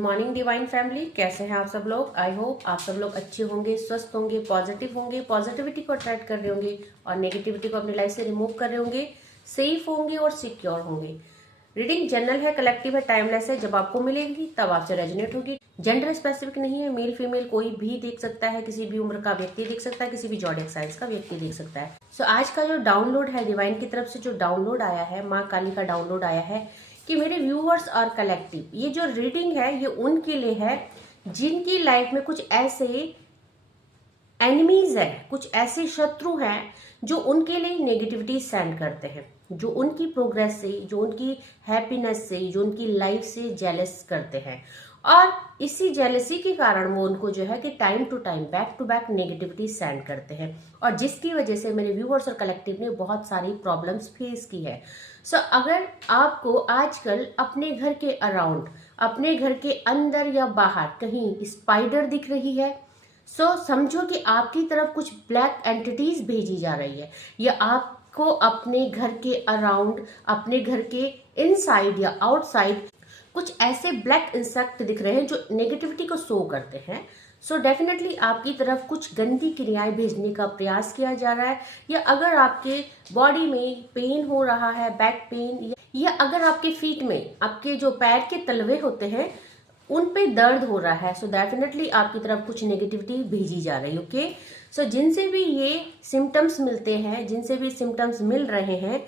Morning divine family, कैसे हैं आप सब लोग। आई होप आप सब लोग अच्छे होंगे, स्वस्थ होंगे, पॉजिटिव होंगे, पॉजिटिविटी को अट्रैक्ट कर रहे होंगे और नेगेटिविटी को अपनी लाइफ से रिमूव कर रहे होंगे, सेफ होंगे और सिक्योर होंगे। रीडिंग जनरल है, कलेक्टिव है, टाइमलेस है। जब आपको मिलेगी तब आपसे रेजोनेट होगी। जेंडर स्पेसिफिक नहीं है, मेल फीमेल कोई भी देख सकता है, किसी भी उम्र का व्यक्ति देख सकता है, किसी भी जॉडियक साइंस का व्यक्ति देख सकता है। सो आज का जो डाउनलोड है, डिवाइन की तरफ से जो डाउनलोड आया है, माँ काली का डाउनलोड आया है कि मेरे व्यूअर्स और कलेक्टिव, ये जो रीडिंग है ये उनके लिए है जिनकी लाइफ में कुछ ऐसे एनिमीज है, कुछ ऐसे शत्रु हैं जो उनके लिए नेगेटिविटी सेंड करते हैं, जो उनकी प्रोग्रेस से, जो उनकी हैप्पीनेस से, जो उनकी लाइफ से जेलस करते हैं और इसी जेलसी के कारण वो उनको जो है कि time to time back to back negativity send करते हैं और जिसकी वजह से मेरे व्यूअर्स और कलेक्टिव ने बहुत सारी प्रॉब्लम्स फेस की है। सो अगर आपको आजकल अपने घर के अराउंड, अपने घर के अंदर या बाहर कहीं स्पाइडर दिख रही है, सो समझो कि आपकी तरफ कुछ ब्लैक एंटिटीज भेजी जा रही है या आपको अपने घर के अराउंड, अपने घर के इनसाइड या आउटसाइड कुछ ऐसे ब्लैक इंसेक्ट दिख रहे हैं जो नेगेटिविटी को शो करते हैं। सो डेफिनेटली आपकी तरफ कुछ गंदी क्रियाएं भेजने का प्रयास किया जा रहा है, या अगर आपके बॉडी में पेन हो रहा है, बैक पेन, या अगर आपके फीट में, आपके जो पैर के तलवे होते हैं उन पे दर्द हो रहा है, सो डेफिनेटली आपकी तरफ कुछ नेगेटिविटी भेजी जा रही है। ओके, सो जिनसे भी ये सिम्टम्स मिलते हैं, जिनसे भी सिम्टम्स मिल रहे हैं,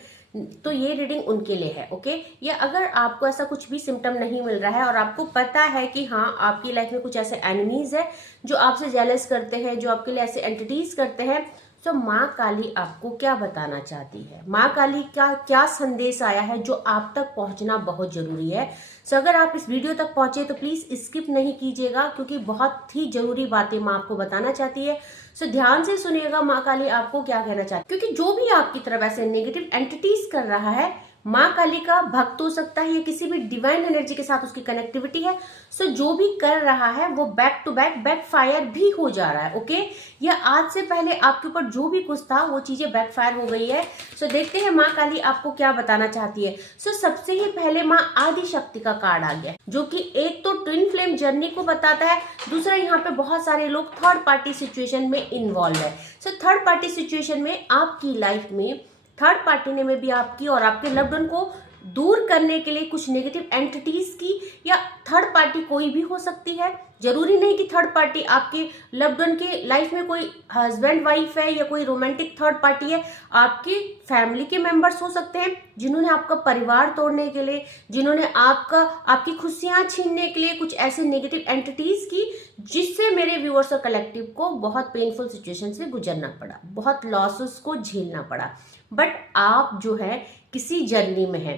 तो ये रीडिंग उनके लिए है। ओके, या अगर आपको ऐसा कुछ भी सिम्टम नहीं मिल रहा है और आपको पता है कि हाँ आपकी लाइफ में कुछ ऐसे एनिमीज है जो आपसे जेलस करते हैं, जो आपके लिए ऐसे एंटिटीज करते हैं, तो माँ काली आपको क्या बताना चाहती है, माँ काली का क्या संदेश आया है जो आप तक पहुंचना बहुत जरूरी है। सो अगर आप इस वीडियो तक पहुंचे तो प्लीज स्किप नहीं कीजिएगा, क्योंकि बहुत ही जरूरी बातें माँ आपको बताना चाहती है। सो ध्यान से सुनिएगा माँ काली आपको क्या कहना चाहती है, क्योंकि जो भी आपकी तरफ ऐसे नेगेटिव एंटिटीज कर रहा है, माँ काली का भक्त हो सकता है या किसी भी डिवाइन एनर्जी के साथ उसकी कनेक्टिविटी है, सो जो भी कर रहा है वो बैक टू बैक फायर भी हो जा रहा है। ओके, या आज से पहले आपके ऊपर जो भी कुछ था वो चीजें बैकफायर हो गई है। सो देखते हैं माँ काली आपको क्या बताना चाहती है। सो सबसे ही पहले माँ आदि शक्ति का कार्ड आ गया, जो कि एक तो ट्विन फ्लेम जर्नी को बताता है, दूसरा यहाँ पे बहुत सारे लोग थर्ड पार्टी सिचुएशन में इन्वॉल्व है। सो थर्ड पार्टी सिचुएशन में आपकी लाइफ में थर्ड पार्टी ने में भी आपकी और आपके लव्ड वन को दूर करने के लिए कुछ नेगेटिव एंटिटीज की, या थर्ड पार्टी कोई भी हो सकती है, जरूरी नहीं कि थर्ड पार्टी आपके लव्ड वन के लाइफ में कोई हस्बैंड वाइफ है या कोई रोमांटिक थर्ड पार्टी है, आपके फैमिली के मेंबर्स हो सकते हैं जिन्होंने आपका परिवार तोड़ने के लिए, जिन्होंने आपकी खुशियां छीनने के लिए कुछ ऐसे नेगेटिव एंटिटीज की, जिससे मेरे व्यूअर्स और कलेक्टिव को बहुत पेनफुल सिचुएशन से गुजरना पड़ा, बहुत लॉसेस को झेलना पड़ा। बट आप जो है किसी जर्नी में है,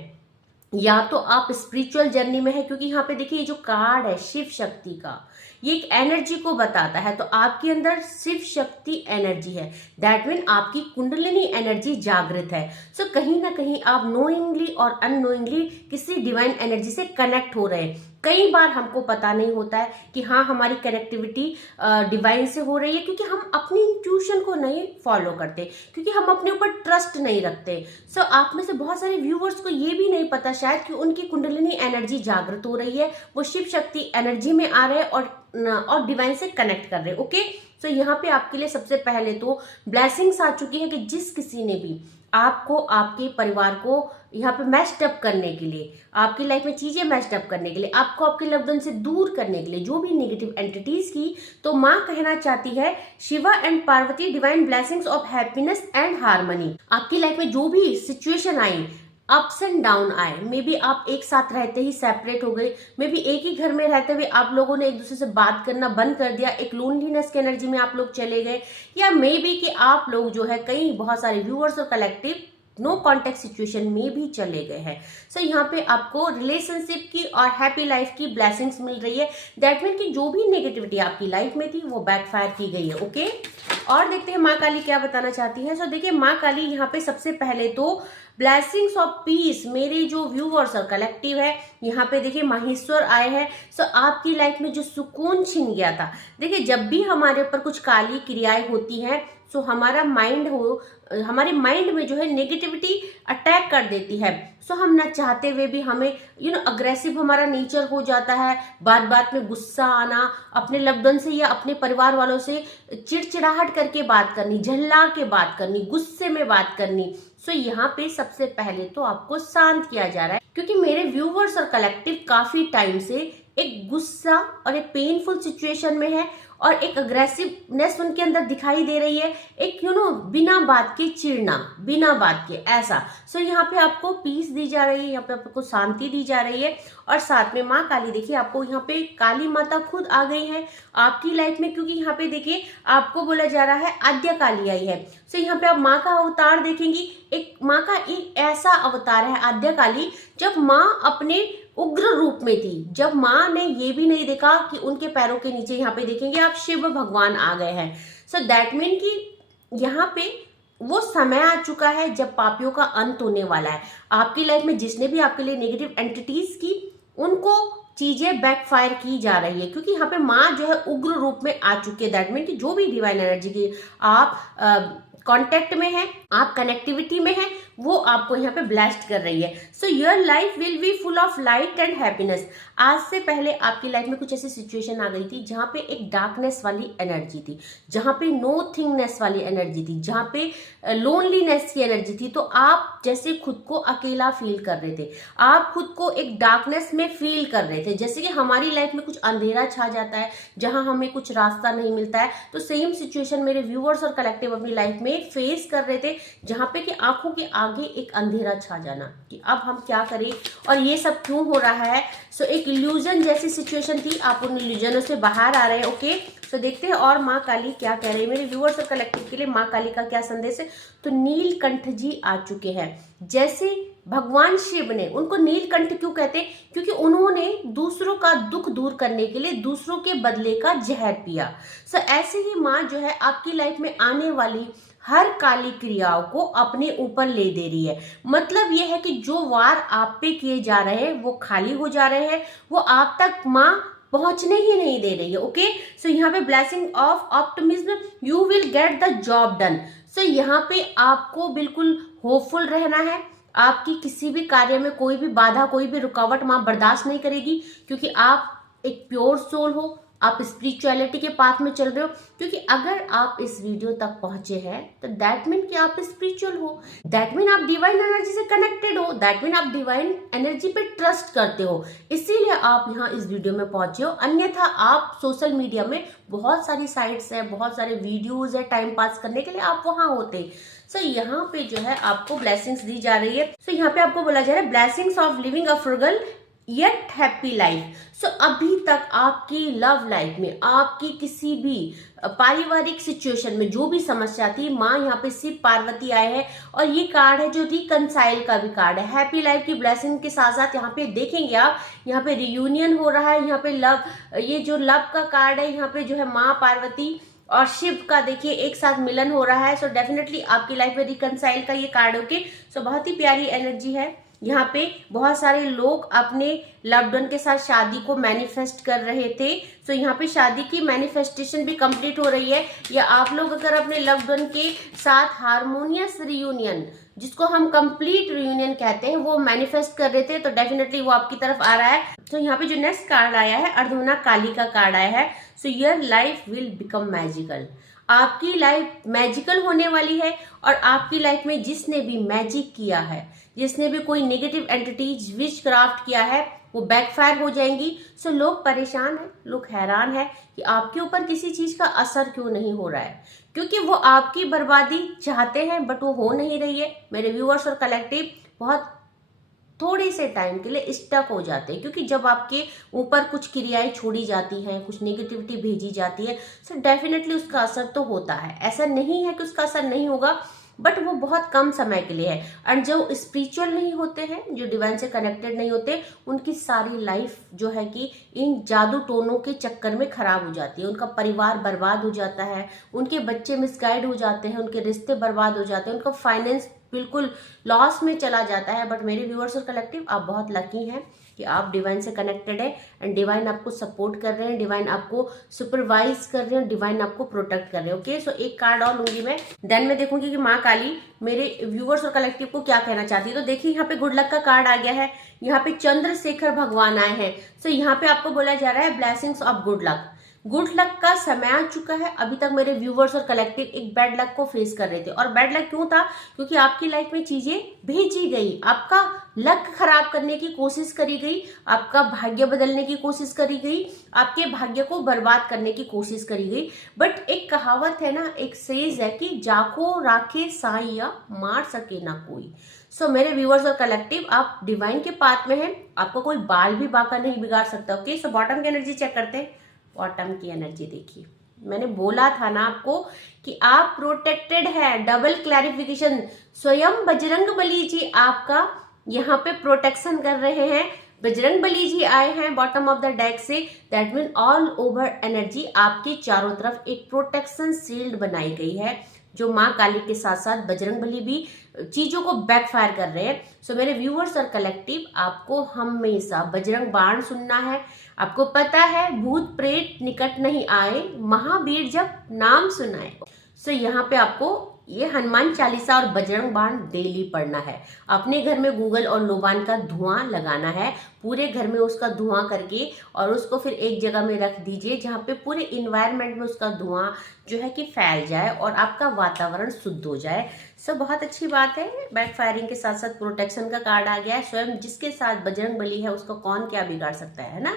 या तो आप स्पिरिचुअल जर्नी में है, क्योंकि यहाँ पे देखिए ये जो कार्ड है शिव शक्ति का, ये एक एनर्जी को बताता है, तो आपके अंदर शिव शक्ति एनर्जी है, दैट मीन आपकी कुंडलिनी एनर्जी जागृत है। सो कहीं ना कहीं आप नोइंगली और अननोइंगली किसी डिवाइन एनर्जी से कनेक्ट हो रहे हैं। कई बार हमको पता नहीं होता है कि हाँ हमारी कनेक्टिविटी डिवाइन से हो रही है, क्योंकि हम अपनी इंट्यूशन को नहीं फॉलो करते, क्योंकि हम अपने ऊपर ट्रस्ट नहीं रखते। सो आप में से बहुत सारे व्यूवर्स को ये भी नहीं पता शायद कि उनकी कुंडलिनी एनर्जी जागृत हो रही है, वो शिव शक्ति एनर्जी में आ रहे हैं और डिवाइन से कनेक्ट कर रहे हैं। ओके, सो यहाँ पे आपके लिए सबसे पहले तो ब्लेसिंग्स आ चुकी है कि जिस किसी ने भी आपको, आपके परिवार को यहाँ पे मैच्ड अप करने के लिए, आपकी लाइफ में चीजें मैच्ड अप करने के लिए, आपको आपके लव्ड वन से दूर करने के लिए जो भी नेगेटिव एंटिटीज की, तो माँ कहना चाहती है Shiva and Parvati divine blessings of happiness and harmony. आपकी लाइफ में जो भी situation I, ups and down आए, मे बी आप एक साथ रहते ही सेपरेट हो गए, मे बी एक ही घर में रहते हुए आप लोगों ने एक दूसरे से बात करना बंद कर दिया, एक लोनलीनेस की एनर्जी में आप लोग चले गए, या मे बी कि आप लोग जो है कई बहुत सारे व्यूअर्स और कलेक्टिव नो कॉन्टेक्ट सिचुएशन में भी चले गए हैं। सो यहाँ पे आपको रिलेशनशिप की और हैप्पी लाइफ की ब्लेसिंग्स मिल रही है, दैट मीन कि जो भी नेगेटिविटी आपकी लाइफ में थी वो बैकफायर की गई है। ओके, और देखते हैं माँ काली क्या बताना चाहती है। सो देखिए माँ काली यहाँ पे सबसे पहले तो ब्लेसिंग्स ऑफ पीस, मेरे जो व्यूअर्स और कलेक्टिव है, यहाँ पे देखिए माहेश्वर आए हैं। सो आपकी लाइफ में जो सुकून छिन गया था, देखिए जब भी हमारे ऊपर कुछ काली क्रियाएं होती हैं, सो हमारे माइंड में जो है नेगेटिविटी अटैक कर देती है। सो हम ना चाहते हुए भी हमें अग्रेसिव हमारा नेचर हो जाता है, बात बात में गुस्सा आना, अपने लव्ड वन से या अपने परिवार वालों से चिड़चिड़ाहट करके बात करनी, झल्ला के बात करनी, गुस्से में बात करनी। सो यहाँ पे सबसे पहले तो आपको शांत किया जा रहा है, क्योंकि मेरे व्यूवर्स और कलेक्टिव काफी टाइम से एक गुस्सा और एक पेनफुल सिचुएशन में है और एक अग्रेसिवनेस उनके अंदर दिखाई दे रही है, एक बिना बात के चिढ़ना, बिना बात के ऐसा। सो यहाँ पे आपको पीस दी जा रही है, यहाँ पे आपको शांति दी जा रही है। और साथ में माँ काली, देखिए आपको यहाँ पे काली माता खुद आ गई है आपकी लाइफ में, क्योंकि यहाँ पे देखिए आपको बोला जा रहा है आद्य काली आई है। सो यहाँ पे आप माँ का अवतार देखेंगी, एक माँ का एक ऐसा अवतार है आद्य काली, जब माँ अपने उग्र रूप में थी, जब माँ ने ये भी नहीं देखा कि उनके पैरों के नीचे यहाँ पे देखेंगे आप शिव भगवान आ गए हैं। सो दैट मीन कि यहाँ पे वो समय आ चुका है जब पापियों का अंत होने वाला है। आपकी लाइफ में जिसने भी आपके लिए नेगेटिव एंटिटीज की, उनको चीजें बैकफायर की जा रही है, क्योंकि यहाँ पे माँ जो है उग्र रूप में आ चुकी है। दैट मीन कि जो भी डिवाइन एनर्जी की आप कांटेक्ट में है, आप कनेक्टिविटी में है, वो आपको यहाँ पे ब्लेस्ड कर रही है। So your life will be full of light and happiness. आज से पहले आपकी लाइफ में कुछ ऐसी सिचुएशन आ गई थी जहाँ पे एक डार्कनेस वाली एनर्जी थी, जहाँ पे नोथिंगनेस वाली एनर्जी थी, जहाँ पे लोनलीनेस की एनर्जी थी। तो आप जैसे खुद को अकेला फील कर रहे थे, आप खुद को एक डार्कनेस में फील कर रहे थे, जैसे कि हमारी लाइफ में कुछ अंधेरा छा जाता है, जहाँ हमें कुछ रास्ता नहीं मिलता है। तो सेम सिचुएशन मेरे व्यूअर्स और कलेक्टिव अपनी लाइफ में फेस कर रहे थे, जहाँ पे कि आंखों के आगे एक अंधेरा छा जाना कि अब हम क्या करें और ये सब क्यों हो रहा है। सो एक इल्यूजन जैसी सिचुएशन थी, आप उन इल्यूजनों से बाहर आ रहे हैं। ओके, सो देखते हैं और माँ काली क्या कह रही है मेरे व्यूअर्स और कलेक्टिव के लिए, माँ काली का क्या संदेश है। तो नीलकंठ जी आ चुके हैं। जैसे भगवान शिव ने, उनको नीलकंठ क्यों कहते हैं, क्योंकि उन्होंने दूसरों का दुख दूर करने के लिए दूसरों के बदले का जहर पिया। सो ऐसे ही माँ जो है आपकी लाइफ में आने वाली हर काली क्रियाओं को अपने ऊपर ले दे रही है। मतलब यह है कि जो वार आप पे किए जा रहे हैं वो खाली हो जा रहे हैं, वो आप तक माँ पहुंचने ही नहीं दे रही है। ओके, सो यहाँ पे blessing of optimism, you will get the job done. So यहाँ पे आपको बिल्कुल होपफुल रहना है। आपकी किसी भी कार्य में कोई भी बाधा, कोई भी रुकावट माँ बर्दाश्त नहीं करेगी, क्योंकि आप एक प्योर सोल हो, आप स्पिरिचुअलिटी के पाथ में चल रहे हो। क्योंकि अगर आप इस वीडियो तक पहुंचे हैं तो दैट मीन कि आप स्पिरिचुअल हो, दैट मीन आप डिवाइन एनर्जी से कनेक्टेड हो, दैट मीन आप डिवाइन एनर्जी पे ट्रस्ट करते हो, इसीलिए आप यहाँ इस वीडियो में पहुंचे हो। अन्यथा आप सोशल मीडिया में बहुत सारी साइट्स है, बहुत सारे वीडियोज है, टाइम पास करने के लिए आप वहां होते। सो यहाँ पे जो है आपको ब्लेसिंग्स दी जा रही है। सो यहाँ पे आपको बोला जा रहा है blessings of living a frugal yet happy life. So अभी तक आपकी लव लाइफ में, आपकी किसी भी पारिवारिक सिचुएशन में जो भी समस्या थी, माँ यहाँ पे शिव पार्वती आए हैं। और ये कार्ड है जो रिकंसाइल का भी कार्ड है। हैप्पी लाइफ की ब्लेसिंग के साथ साथ यहाँ पे देखेंगे आप, यहाँ पे रियूनियन हो रहा है, यहाँ पे लव, ये जो लव का कार्ड है, यहाँ पे जो है माँ पार्वती और शिव का देखिए एक साथ मिलन हो रहा है। सो डेफिनेटली आपकी लाइफ में रिकंसाइल का ये कार्ड होके सो बहुत ही प्यारी एनर्जी है। यहाँ पे बहुत सारे लोग अपने लव्ड वन के साथ शादी को मैनिफेस्ट कर रहे थे। सो यहाँ पे शादी की मैनिफेस्टेशन भी कंप्लीट हो रही है। या आप लोग अगर अपने लव्ड वन के साथ हारमोनियस रियूनियन, जिसको हम कंप्लीट रियूनियन कहते हैं, वो मैनिफेस्ट कर रहे थे, तो डेफिनेटली वो आपकी तरफ आ रहा है। तो यहाँ पे जो नेक्स्ट कार्ड आया है, अर्धुना काली का कार्ड आया है। So your life will become magical. आपकी लाइफ मैजिकल होने वाली है। और आपकी लाइफ में जिसने भी मैजिक किया है, जिसने भी कोई नेगेटिव एंटिटीज विच क्राफ्ट किया है, वो बैकफायर हो जाएंगी। सो लोग परेशान हैं, लोग हैरान है कि आपके ऊपर किसी चीज का असर क्यों नहीं हो रहा है, क्योंकि वो आपकी बर्बादी चाहते हैं बट वो हो नहीं रही है। मेरे व्यूअर्स और कलेक्टिव बहुत थोड़े से टाइम के लिए स्टक हो जाते हैं, क्योंकि जब आपके ऊपर कुछ क्रियाएं छोड़ी जाती हैं, कुछ नेगेटिविटी भेजी जाती है, सो डेफिनेटली उसका असर तो होता है। ऐसा नहीं है कि उसका असर नहीं होगा, बट वो बहुत कम समय के लिए है। और जो स्पिरिचुअल नहीं होते हैं, जो डिवाइन से कनेक्टेड नहीं होते, उनकी सारी लाइफ जो है कि इन जादू टोनों के चक्कर में खराब हो जाती है। उनका परिवार बर्बाद हो जाता है, उनके बच्चे मिसगाइड हो जाते हैं, उनके रिश्ते बर्बाद हो जाते हैं, उनका फाइनेंस बिल्कुल लॉस में चला जाता है। बट मेरे व्यूअर्स और कलेक्टिव, आप बहुत लकी हैं कि आप डिवाइन से कनेक्टेड है एंड डिवाइन आपको सपोर्ट कर रहे हैं, डिवाइन आपको सुपरवाइज कर रहे हैं, डिवाइन आपको प्रोटेक्ट कर रहे हैं। ओके, सो एक कार्ड और लूंगी मैं, देन मैं देखूंगी कि माँ काली मेरे व्यूवर्स और कलेक्टिव को क्या कहना चाहती है। तो देखिए यहाँ पे गुड लक का कार्ड आ गया है, यहाँ पे चंद्रशेखर भगवान आए हैं। सो यहाँ पे आपको बोला जा रहा है blessings of good luck. Good luck का समय आ चुका है। अभी तक मेरे व्यूवर्स और कलेक्टिव एक बैड लक को फेस कर रहे थे, और बैड लक क्यों था? क्योंकि आपकी लाइफ में चीजें भेजी गई, आपका लक खराब करने की कोशिश करी गई, आपका भाग्य बदलने की कोशिश करी गई, आपके भाग्य को बर्बाद करने की कोशिश करी गई। बट एक कहावत है ना, एक सेज है कि जाको राखे साइया मार सके ना कोई। सो मेरे व्यूअर्स और कलेक्टिव, आप डिवाइन के पाथ में हैं, आपको कोई बाल भी बांका नहीं बिगाड़ सकता। ओके, सो बॉटम की एनर्जी चेक करते हैं। बॉटम की एनर्जी देखिए, मैंने बोला था ना आपको कि आप प्रोटेक्टेड है। डबल क्लैरिफिकेशन, स्वयं बजरंग बली जी आपका यहाँ पे प्रोटेक्शन कर रहे हैं। बजरंग बली जी आए हैं बॉटम ऑफ द डेक से, that mean all over energy आपके चारों तरफ एक प्रोटेक्शन शील्ड बनाई गई है, जो माँ काली के साथ साथ बजरंग बली भी चीजों को बैकफायर कर रहे हैं। सो मेरे व्यूअर्स और कलेक्टिव, आपको हमेशा बजरंग बाण सुनना है। आपको पता है भूत प्रेत निकट नहीं आए, महावीर जब नाम सुनाए। सो यहाँ पे आपको ये हनुमान चालीसा और बजरंग बाण डेली पढ़ना है। अपने घर में गूगल और लोबान का धुआं लगाना है, पूरे घर में उसका धुआं करके, और उसको फिर एक जगह में रख दीजिए जहाँ पे पूरे इन्वायरमेंट में उसका धुआं जो है कि फैल जाए और आपका वातावरण शुद्ध हो जाए। सब बहुत अच्छी बात है। बैक फायरिंग के साथ साथ प्रोटेक्शन का कार्ड आ गया है। स्वयं जिसके साथ बजरंग बली है उसको कौन क्या बिगाड़ सकता है ना।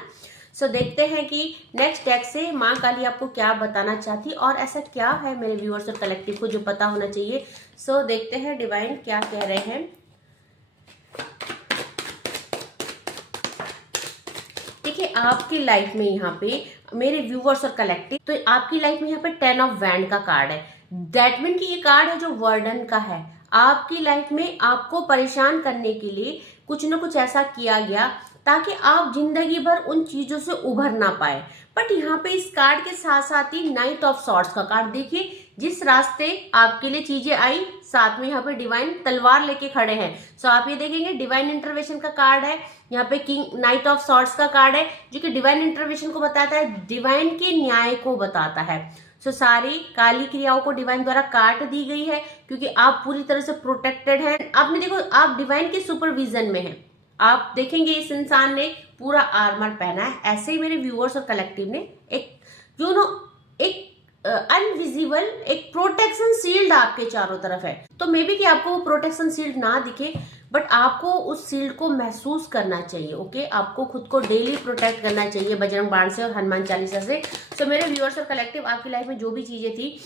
सो देखते हैं कि नेक्स्ट डेक से माँ काली आपको क्या बताना चाहती, और ऐसा क्या है मेरे व्यूअर्स और कलेक्टिव को जो पता होना चाहिए। सो देखते हैं डिवाइन क्या कह रहे हैं। देखिए आपकी लाइफ में यहाँ पे मेरे व्यूअर्स और कलेक्टिव, तो आपकी लाइफ में यहाँ पे 10 ऑफ वैंड का कार्ड है। दैट मीन कि ये कार्ड है जो वर्डन का है। आपकी लाइफ में आपको परेशान करने के लिए कुछ ना कुछ ऐसा किया गया ताकि आप जिंदगी भर उन चीजों से उभर ना पाए। बट यहाँ पे इस कार्ड के साथ साथ ही नाइट ऑफ सॉर्ड्स का कार्ड देखिए, जिस रास्ते आपके लिए चीजें आई, साथ में यहाँ पे डिवाइन तलवार लेके खड़े हैं। सो आप ये देखेंगे डिवाइन इंटरवेंशन का कार्ड है, यहाँ पे किंग नाइट ऑफ सॉर्ड्स का कार्ड है, जो कि डिवाइन इंटरवेंशन को बताता है, डिवाइन के न्याय को बताता है। सो सारी काली क्रियाओं को डिवाइन द्वारा काट दी गई है, क्योंकि आप पूरी तरह से प्रोटेक्टेड हैं। आपने देखो, आप डिवाइन के सुपरविजन में हैं। आप देखेंगे इस इंसान ने पूरा आर्मर पहना है। ऐसे ही मेरे व्यूअर्स और कलेक्टिव ने एक एक अनविजिबल एक प्रोटेक्शन शील्ड आपके चारों तरफ है। तो मे बी कि आपको वो प्रोटेक्शन शील्ड ना दिखे, बट आपको उस शील्ड को महसूस करना चाहिए। ओके, आपको खुद को डेली प्रोटेक्ट करना चाहिए बजरंग बाण से और हनुमान चालीसा से। सो मेरे व्यूअर्स और कलेक्टिव, आपकी लाइफ में जो भी चीजें थी,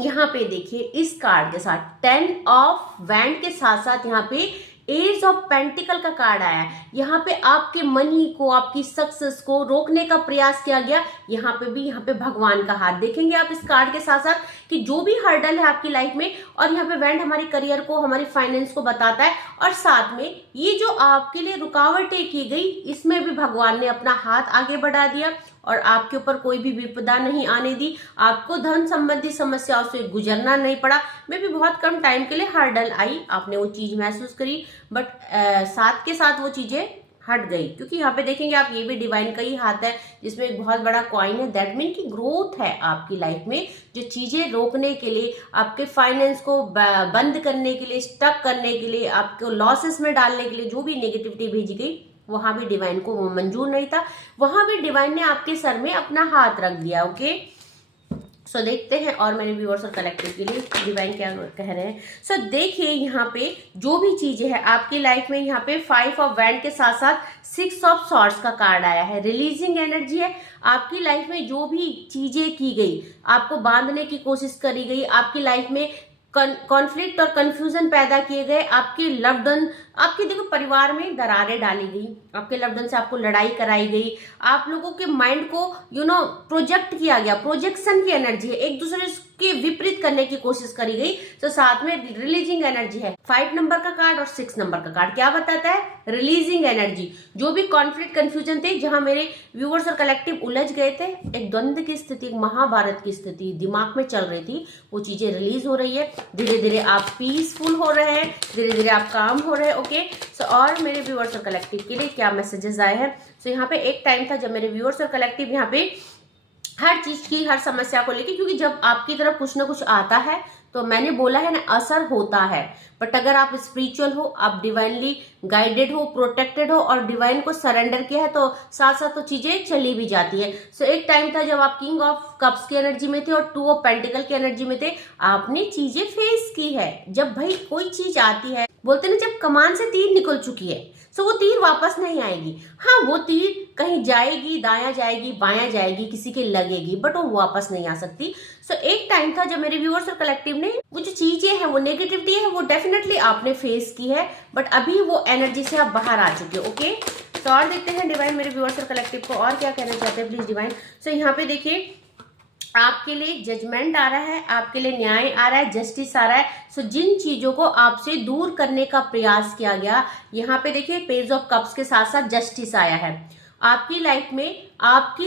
यहाँ पे देखिए इस कार्ड के साथ 10 ऑफ वैंड के साथ साथ यहाँ पे एज ऑफ पेंटिकल का कार्ड आया है। यहाँ पे आपके मनी को, आपकी सक्सेस को रोकने का प्रयास किया गया। यहाँ पे भी यहाँ पे भगवान का हाथ देखेंगे आप इस कार्ड के साथ साथ, कि जो भी हर्डल है आपकी लाइफ में, और यहाँ पे वैंड हमारे करियर को, हमारी फाइनेंस को बताता है, और साथ में ये जो आपके लिए रुकावटें की गई, इसमें भी भगवान ने अपना हाथ आगे बढ़ा दिया और आपके ऊपर कोई भी विपदा नहीं आने दी। आपको धन संबंधी समस्याओं से गुजरना नहीं पड़ा। मे भी बहुत कम टाइम के लिए हर्डल आई, आपने वो चीज महसूस करी, बट साथ के साथ वो चीजें हट गई। क्योंकि यहाँ पे देखेंगे आप, ये भी डिवाइन का ही हाथ है, जिसमें एक बहुत बड़ा कॉइन है। दैट मीन की ग्रोथ है आपकी लाइफ में। जो चीजें रोकने के लिए, आपके फाइनेंस को बंद करने के लिए, स्टक करने के लिए, आपको लॉसेस में डालने के लिए जो भी नेगेटिविटी भेजी गई, वहां भी डिवाइन को वो मंजूर नहीं था। वहां भी डिवाइन ने आपके सर में अपना हाथ रख दिया। ओके, सो देखते हैं और मेरे व्यूअर्स और कलेक्टिव के लिए डिवाइन क्या कह रहे हैं। सो देखिए यहाँ पे जो भी चीजें हैं आपकी लाइफ में, यहाँ पे 5 ऑफ वैंड के साथ साथ 6 ऑफ सॉर्ड्स का कार्ड आया है। रिलीजिंग एनर्जी है। आपकी लाइफ में जो भी चीजें की गई, आपको बांधने की कोशिश करी गई, आपकी लाइफ में कॉन्फ्लिक्ट और कंफ्यूजन पैदा किए गए, आपके लव्ड वन, आपके देखो परिवार में दरारें डाली गई, आपके लव्ड वन से आपको लड़ाई कराई गई, आप लोगों के माइंड को प्रोजेक्ट किया गया। प्रोजेक्शन की एनर्जी है, एक दूसरे उसके विपरीत करने की कोशिश करी गई। तो साथ में रिलीजिंग एनर्जी है। 5 नंबर का कार्ड और 6 नंबर का कार्ड क्या बताता है? Releasing energy. जो भी कॉन्फ्लिक्ट कंफ्यूजन थे, जहां मेरे व्यूअर्स और कलेक्टिव उलझ गए थे, एक द्वंद्व की स्थिति, महाभारत की स्थिति दिमाग में चल रही थी, वो चीजें रिलीज हो रही है। धीरे धीरे आप पीसफुल हो रहे हैं, धीरे धीरे आप काम हो रहे हैं। ओके, सो और मेरे व्यूअर्स और कलेक्टिव के लिए क्या मैसेजेस आए हैं? सो यहाँ पे एक टाइम था जब मेरे व्यूअर्स और कलेक्टिव यहाँ पे हर चीज की, हर समस्या को लेके, क्योंकि जब आपकी तरफ कुछ ना कुछ आता है तो मैंने बोला है ना, असर होता है। बट अगर आप स्पिरिचुअल हो, आप डिवाइनली गाइडेड हो, प्रोटेक्टेड हो और डिवाइन को सरेंडर किया है, तो साथ साथ तो चीजें चली भी जाती है। सो एक टाइम था जब आप किंग ऑफ कप्स की एनर्जी में थे और 2 ऑफ पेंटिकल की एनर्जी में थे। आपने चीजें फेस की है। जब भाई कोई चीज आती है, बोलते ना जब कमान से तीर निकल चुकी है, सो वो तीर वापस नहीं आएगी। हाँ, वो तीर कहीं जाएगी, दायां जाएगी, बायां जाएगी, किसी के लगेगी, बट वो वापस नहीं आ सकती। सो एक टाइम था जब मेरे व्यूअर्स और कलेक्टिव ने वो जो चीजें हैं, वो नेगेटिविटी है, वो डेफिनेटली आपने फेस की है, बट अभी वो एनर्जी से आप बाहर आ चुके हो। ओके, तो और देखते हैं डिवाइन मेरे व्यूअर्स और कलेक्टिव को और क्या कहना चाहते हैं, प्लीज डिवाइन। सो यहाँ पे देखिए, आपके लिए जजमेंट आ रहा है, आपके लिए न्याय आ रहा है, जस्टिस आ रहा है। सो जिन चीजों को आपसे दूर करने का प्रयास किया गया, यहाँ पे देखिए पेज ऑफ कप्स के साथ साथ जस्टिस आया है। आपकी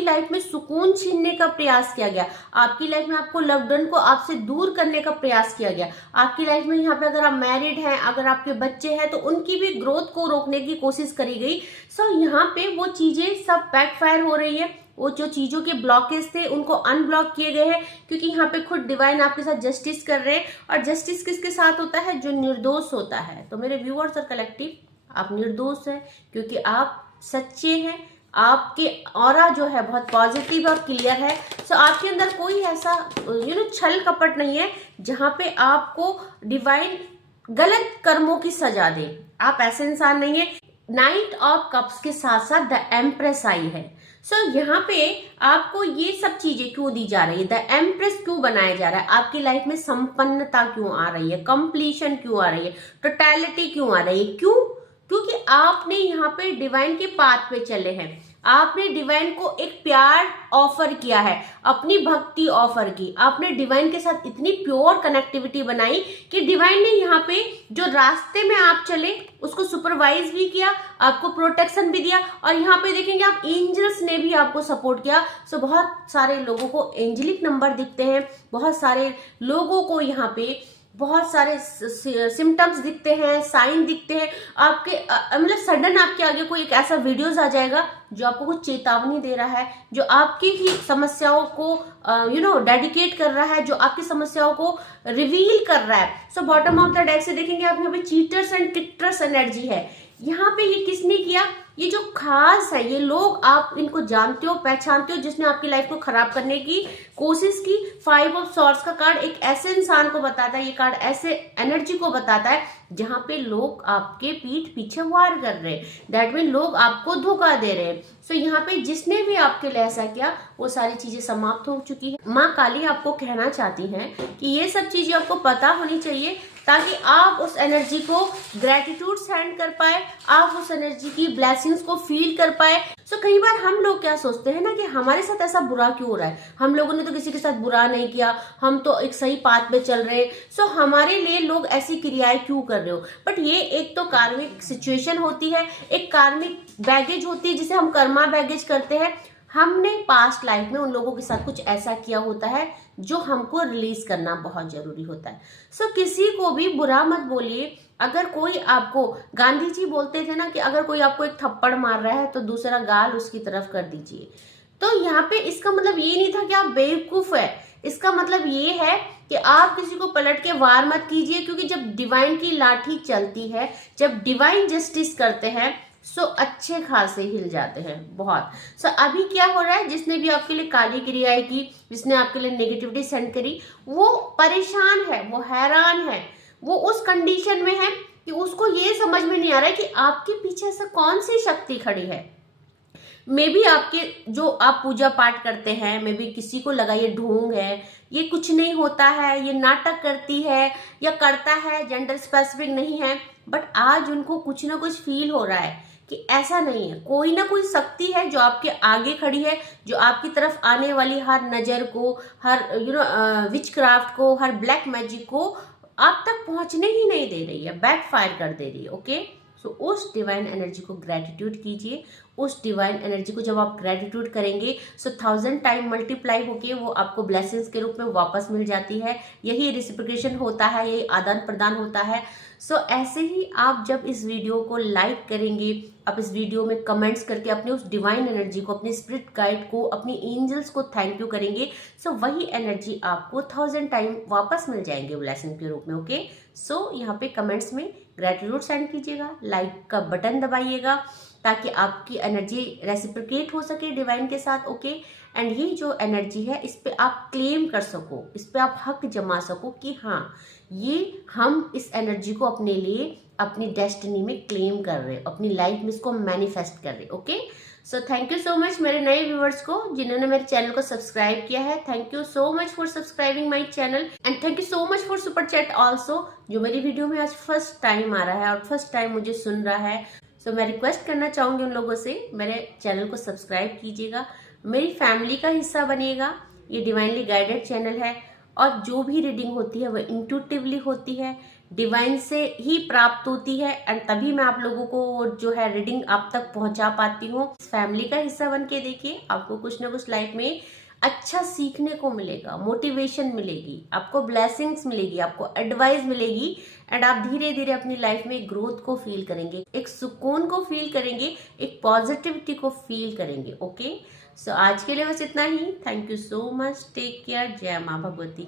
लाइफ में सुकून छीनने का प्रयास किया गया, आपकी लाइफ में आपको लव्ड वन को आपसे दूर करने का प्रयास किया गया। आपकी लाइफ में यहाँ पे अगर आप मैरिड हैं, अगर आपके बच्चे हैं, तो उनकी भी ग्रोथ को रोकने की कोशिश करी गई। सो यहाँ पे वो चीजें सब बैकफायर हो रही है। वो जो चीजों के ब्लॉकेज थे उनको अनब्लॉक किए गए हैं, क्योंकि यहाँ पे खुद डिवाइन आपके साथ जस्टिस कर रहे हैं। और जस्टिस किसके साथ होता है? जो निर्दोष होता है। तो मेरे व्यूअर्स और कलेक्टिव, आप निर्दोष हैं, क्योंकि आप सच्चे हैं। आपके ऑरा जो है बहुत पॉजिटिव और क्लियर है। सो आपके अंदर कोई ऐसा छल कपट नहीं है जहां पे आपको डिवाइन गलत कर्मों की सजा दे। आप ऐसे इंसान नहीं है। नाइट ऑफ कप्स के साथ साथ द एम्प्रेस आई है। सो यहाँ पे आपको ये सब चीजें क्यों दी जा रही है? द एम्प्रेस क्यों बनाया जा रहा है? आपकी लाइफ में संपन्नता क्यों आ रही है? कंप्लीशन क्यों आ रही है? टोटलिटी क्यों आ रही है? क्यों? क्योंकि आपने यहाँ पे डिवाइन के पाथ पे चले हैं। आपने डिवाइन को एक प्यार ऑफर किया है, अपनी भक्ति ऑफर की। आपने डिवाइन के साथ इतनी प्योर कनेक्टिविटी बनाई कि डिवाइन ने यहाँ पे जो रास्ते में आप चले उसको सुपरवाइज भी किया, आपको प्रोटेक्शन भी दिया। और यहाँ पे देखेंगे आप, एंजल्स ने भी आपको सपोर्ट किया। सो बहुत सारे लोगों को एंजेलिक नंबर दिखते हैं, बहुत सारे लोगों को यहाँ पे बहुत सारे सिम्टम्स दिखते हैं, साइन दिखते हैं। आपके मतलब सडन आपके आगे कोई एक ऐसा वीडियोस आ जाएगा जो आपको कुछ चेतावनी दे रहा है, जो आपकी ही समस्याओं को डेडिकेट कर रहा है, जो आपकी समस्याओं को रिवील कर रहा है। So bottom of the deck से देखेंगे आप, यहाँ पे चीटर्स एंड टिक्टर्स एनर्जी है। यहाँ पे ये किसने किया? ये जो खास है, ये लोग आप इनको जानते हो, पहचानते हो, जिसने आपकी लाइफ को खराब करने की कोशिश की। 5 ऑफ सॉर्ड्स का कार्ड एक ऐसे इंसान को बताता है, ये कार्ड ऐसे एनर्जी को बताता है जहां पे लोग आपके पीठ पीछे वार कर रहे हैं। दैट मीन लोग आपको धोखा दे रहे हैं। सो यहाँ पे जिसने भी आपके लिए ऐसा किया, वो सारी चीजें समाप्त हो चुकी है। माँ काली आपको कहना चाहती हैं कि ये सब चीजें आपको पता होनी चाहिए, ताकि आप उस एनर्जी को ग्रेटिट्यूड सेंड कर पाए, आप उस एनर्जी की ब्लेसिंग्स को फील कर पाए। सो कई बार हम लोग क्या सोचते हैं ना कि हमारे साथ ऐसा बुरा क्यों हो रहा है, हम लोगों ने तो किसी के साथ बुरा नहीं किया, हम तो एक सही पाथ पे चल रहे हैं। सो हमारे लिए लोग ऐसी क्रियाएं क्यों कर रहे हो? बट ये एक तो कार्मिक सिचुएशन होती है, एक कार्मिक बैगेज होती है जिसे हम कर्मा बैगेज करते हैं। हमने पास्ट लाइफ में उन लोगों के साथ कुछ ऐसा किया होता है जो हमको रिलीज करना बहुत जरूरी होता है। सो किसी को भी बुरा मत बोलिए। अगर कोई आपको, गांधी जी बोलते थे ना कि अगर कोई आपको एक थप्पड़ मार रहा है तो दूसरा गाल उसकी तरफ कर दीजिए। तो यहाँ पे इसका मतलब ये नहीं था कि आप बेवकूफ है, इसका मतलब ये है कि आप किसी को पलट के वार मत कीजिए, क्योंकि जब डिवाइन की लाठी चलती है, जब डिवाइन जस्टिस करते हैं, सो अच्छे खासे हिल जाते हैं बहुत। सो अभी क्या हो रहा है, जिसने भी आपके लिए काली क्रियाएं की, जिसने आपके लिए नेगेटिविटी सेंड करी, वो परेशान है, वो हैरान है, वो उस कंडीशन में है कि उसको ये समझ में नहीं आ रहा है कि आपके पीछे ऐसा कौन सी शक्ति खड़ी है। मे बी आपके जो आप पूजा पाठ करते हैं, मे बी किसी को लगा ये ढोंग है, ये कुछ नहीं होता है, ये नाटक करती है या करता है, जेंडर स्पेसिफिक नहीं है। बट आज उनको कुछ ना कुछ फील हो रहा है कि ऐसा नहीं है, कोई ना कोई शक्ति है जो आपके आगे खड़ी है, जो आपकी तरफ आने वाली हर नजर को, हर विच क्राफ्ट को, हर ब्लैक मैजिक को आप तक पहुंचने ही नहीं दे रही है, बैकफायर कर दे रही है। ओके, सो उस डिवाइन एनर्जी को ग्रेटिट्यूड कीजिए। उस डिवाइन एनर्जी को जब आप ग्रेटिट्यूड करेंगे, सो 1000 टाइम मल्टीप्लाई होके वो आपको ब्लेसिंग्स के रूप में वापस मिल जाती है। यही रिसिप्रोकेशन होता है, यही आदान प्रदान होता है। सो ऐसे ही आप जब इस वीडियो को लाइक करेंगे, आप इस वीडियो में कमेंट्स करके अपने उस डिवाइन एनर्जी को, अपने स्पिरिट गाइड को, अपनी एंजल्स को थैंक यू करेंगे, सो वही एनर्जी आपको 1000 टाइम वापस मिल जाएंगे ब्लेसिंग के रूप में। ओके, सो यहाँ पे कमेंट्स में ग्रेटिट्यूड सेंड कीजिएगा, लाइक का बटन दबाइएगा ताकि आपकी एनर्जी रेसिप्रोकेट हो सके डिवाइन के साथ। ओके, एंड ये जो एनर्जी है इस पे आप क्लेम कर सको, इस पे आप हक जमा सको कि हाँ, ये हम इस एनर्जी को अपने लिए, अपनी डेस्टिनी में क्लेम कर रहे हैं, अपनी लाइफ में इसको मैनिफेस्ट कर रहे हैं। Okay, so thank you so much मेरे नए व्यूवर्स को जिन्होंने मेरे चैनल को सब्सक्राइब किया है। Thank you so much for subscribing my channel and thank you so much for super chat also, जो मेरी वीडियो में आज फर्स्ट टाइम आ रहा है और फर्स्ट टाइम मुझे सुन रहा है। सो मैं रिक्वेस्ट करना चाहूंगी उन लोगों से, मेरे चैनल को सब्सक्राइब कीजिएगा, मेरी फैमिली का हिस्सा बनिएगा। ये डिवाइनली गाइडेड चैनल है और जो भी रीडिंग होती है वो इंट्यूटिवली होती है, डिवाइन से ही प्राप्त होती है एंड तभी मैं आप लोगों को जो है रीडिंग आप तक पहुंचा पाती हूँ। फैमिली का हिस्सा बन के देखिए, आपको कुछ ना कुछ लाइफ में अच्छा सीखने को मिलेगा, मोटिवेशन मिलेगी, आपको ब्लेसिंग्स मिलेगी, आपको एडवाइस मिलेगी एंड आप धीरे धीरे अपनी लाइफ में ग्रोथ को फील करेंगे, एक सुकून को फील करेंगे, एक पॉजिटिविटी को फील करेंगे। ओके, सो आज के लिए बस इतना ही। Thank you so much, take care, जय माँ भगवती।